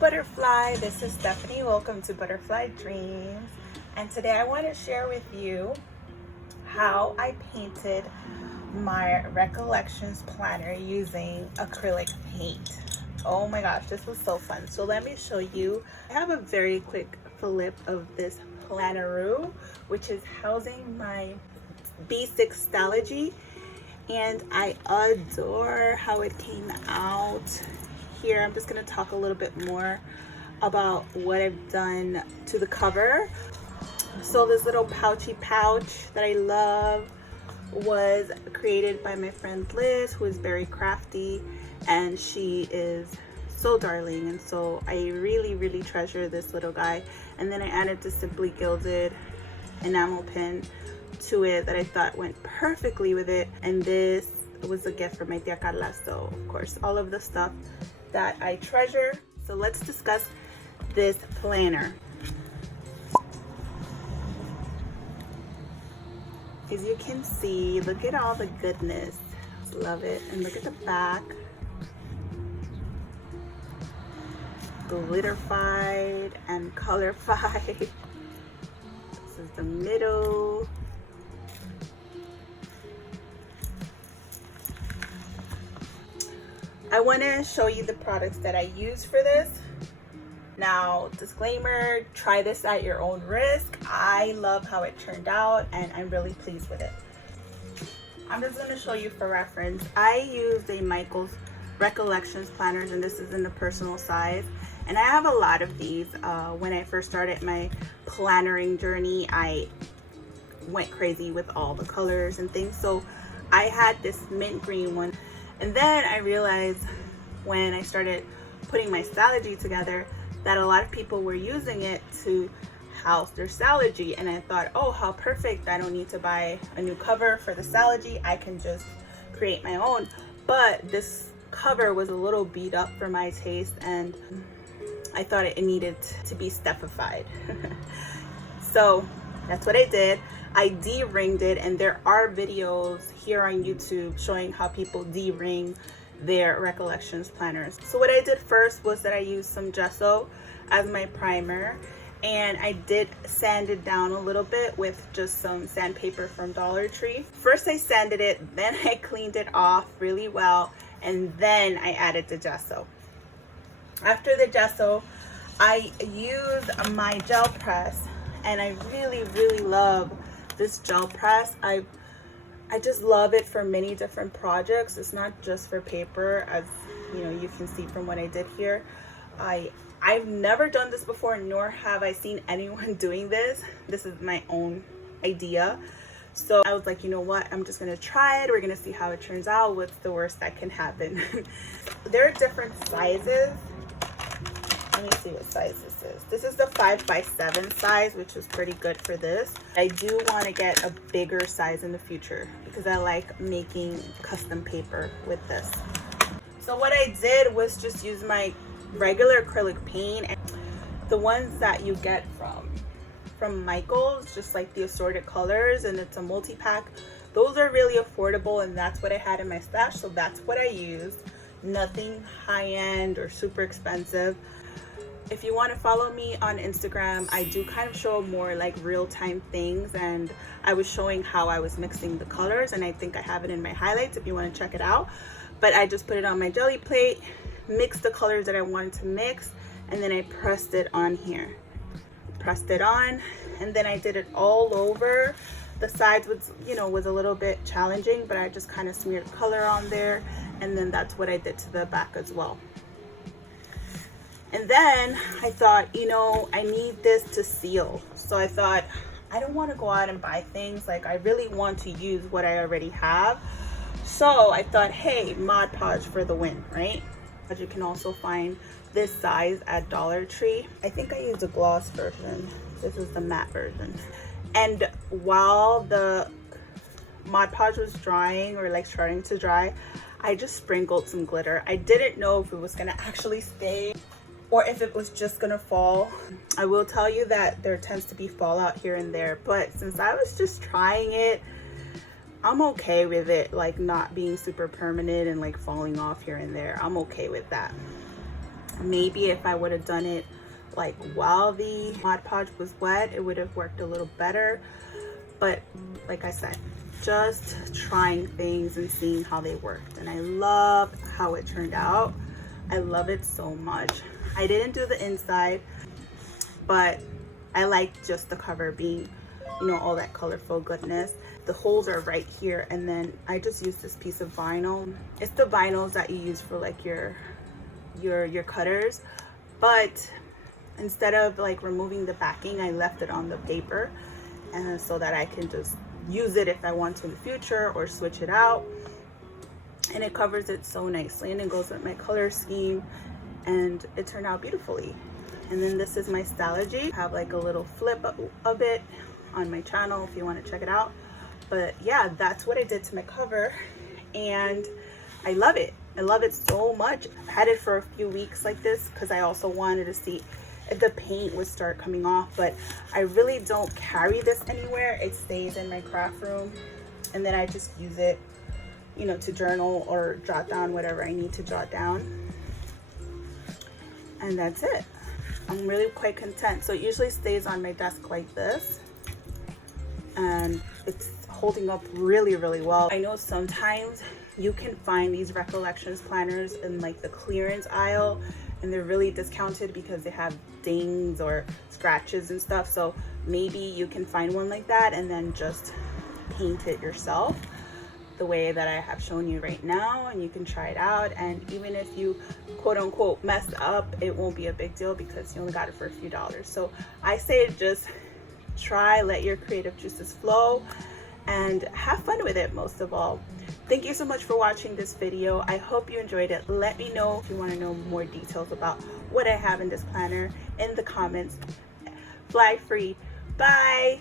Butterfly, this is Stephanie. Welcome to Butterfly Dreams. And today I want to share with you how I painted my Recollections planner using acrylic paint. Oh my gosh, this was so fun. So let me show you. I have a very quick flip of this planner, which is housing my B6 Stalogy, and I adore how it came out. Here I'm just going to talk a little bit more about what I've done to the cover. So this little pouchy pouch that I love was created by my friend Liz, who is very crafty, and she is so darling, and so I really treasure this little guy. And then I added the Simply Gilded enamel pin to it that I thought went perfectly with it, and this was a gift from my tia Carla. So of course all of the stuff that I treasure. So let's discuss this planner. As you can see, look at all the goodness. Love it. And look at the back. Glitterified and colorified. This is the middle. I want to show you the products that I use for this. Now, disclaimer, try this at your own risk. I love how it turned out and I'm really pleased with it. I'm just going to show you for reference. I used a Michael's Recollections planners, and this is in the personal size. And I have a lot of these. When I first started my plannering journey, I went crazy with all the colors and things. So I had this mint green one. And then I realized when I started putting my Stalogy together that a lot of people were using it to house their Stalogy, and I thought, oh, how perfect. I don't need to buy a new cover for the Stalogy. I can just create my own. But this cover was a little beat up for my taste, and I thought it needed to be steppified. So that's what I did. I de-ringed it, and there are videos here on YouTube showing how people de-ring their Recollections planners. So what I did first was that I used some gesso as my primer, and I did sand it down a little bit with just some sandpaper from Dollar Tree. First I sanded it, then I cleaned it off really well, and then I added the gesso. After the gesso, I used my gel press, and I really love this gel press. I just love it for many different projects. It's not just for paper, as you know, you can see from what I did here. I've never done this before, nor have I seen anyone doing this. This is my own idea. So I was like, you know what, I'm just gonna try it. We're gonna see how it turns out. What's the worst that can happen? There are different sizes. Let me see what size this is. This is the 5x7 size, which is pretty good for this. I do want to get a bigger size in the future because I like making custom paper with this. So what I did was just use my regular acrylic paint, and the ones that you get from Michael's, just like the assorted colors, and it's a multi-pack. Those are really affordable, and that's what I had in my stash, so that's what I used. Nothing high-end or super expensive. If you want to follow me on Instagram, I do kind of show more like real-time things, and I was showing how I was mixing the colors, and I think I have it in my highlights if you want to check it out. But I just put it on my jelly plate, mixed the colors that I wanted to mix, and then I pressed it on here. Pressed it on, and then I did it all over. The sides was, you know, was a little bit challenging, but I just kind of smeared color on there, and then that's what I did to the back as well. And then I thought, you know, I need this to seal. So I thought, I don't want to go out and buy things. Like, I really want to use what I already have. So I thought, hey, Mod Podge for the win, right? But you can also find this size at Dollar Tree. I think I used a gloss version. This is the matte version. And while the Mod Podge was drying, or like starting to dry, I just sprinkled some glitter. I didn't know if it was gonna actually stay or if it was just gonna fall. I will tell you that there tends to be fallout here and there, but since I was just trying it, I'm okay with it like not being super permanent and like falling off here and there. I'm okay with that. Maybe if I would have done it like while the Mod Podge was wet, it would have worked a little better. But like I said, just trying things and seeing how they worked, and I love how it turned out. I love it so much. I didn't do the inside, but I like just the cover being, you know, all that colorful goodness. The holes are right here, and then I just used this piece of vinyl. It's the vinyls that you use for like your cutters, but instead of like removing the backing, I left it on the paper, and so that I can just use it if I want to in the future or switch it out. And it covers it so nicely, and it goes with my color scheme, and it turned out beautifully. And then this is my Stalogy. I have like a little flip of it on my channel if you want to check it out. But yeah, that's what I did to my cover, and I love it. I love it so much. I've had it for a few weeks like this because I also wanted to see if the paint would start coming off, but I really don't carry this anywhere. It stays in my craft room, and then I just use it, you know, to journal or jot down whatever I need to jot down. And that's it. I'm really quite content. So it usually stays on my desk like this, and it's holding up really, really well. I know sometimes you can find these Recollections planners in like the clearance aisle, and they're really discounted because they have dings or scratches and stuff. So maybe you can find one like that and then just paint it yourself the way that I have shown you right now, and you can try it out. And even if you quote unquote messed up, it won't be a big deal because you only got it for a few dollars. So I say just try, let your creative juices flow, and have fun with it most of all. Thank you so much for watching this video. I hope you enjoyed it. Let me know if you want to know more details about what I have in this planner in the comments. Fly free. Bye.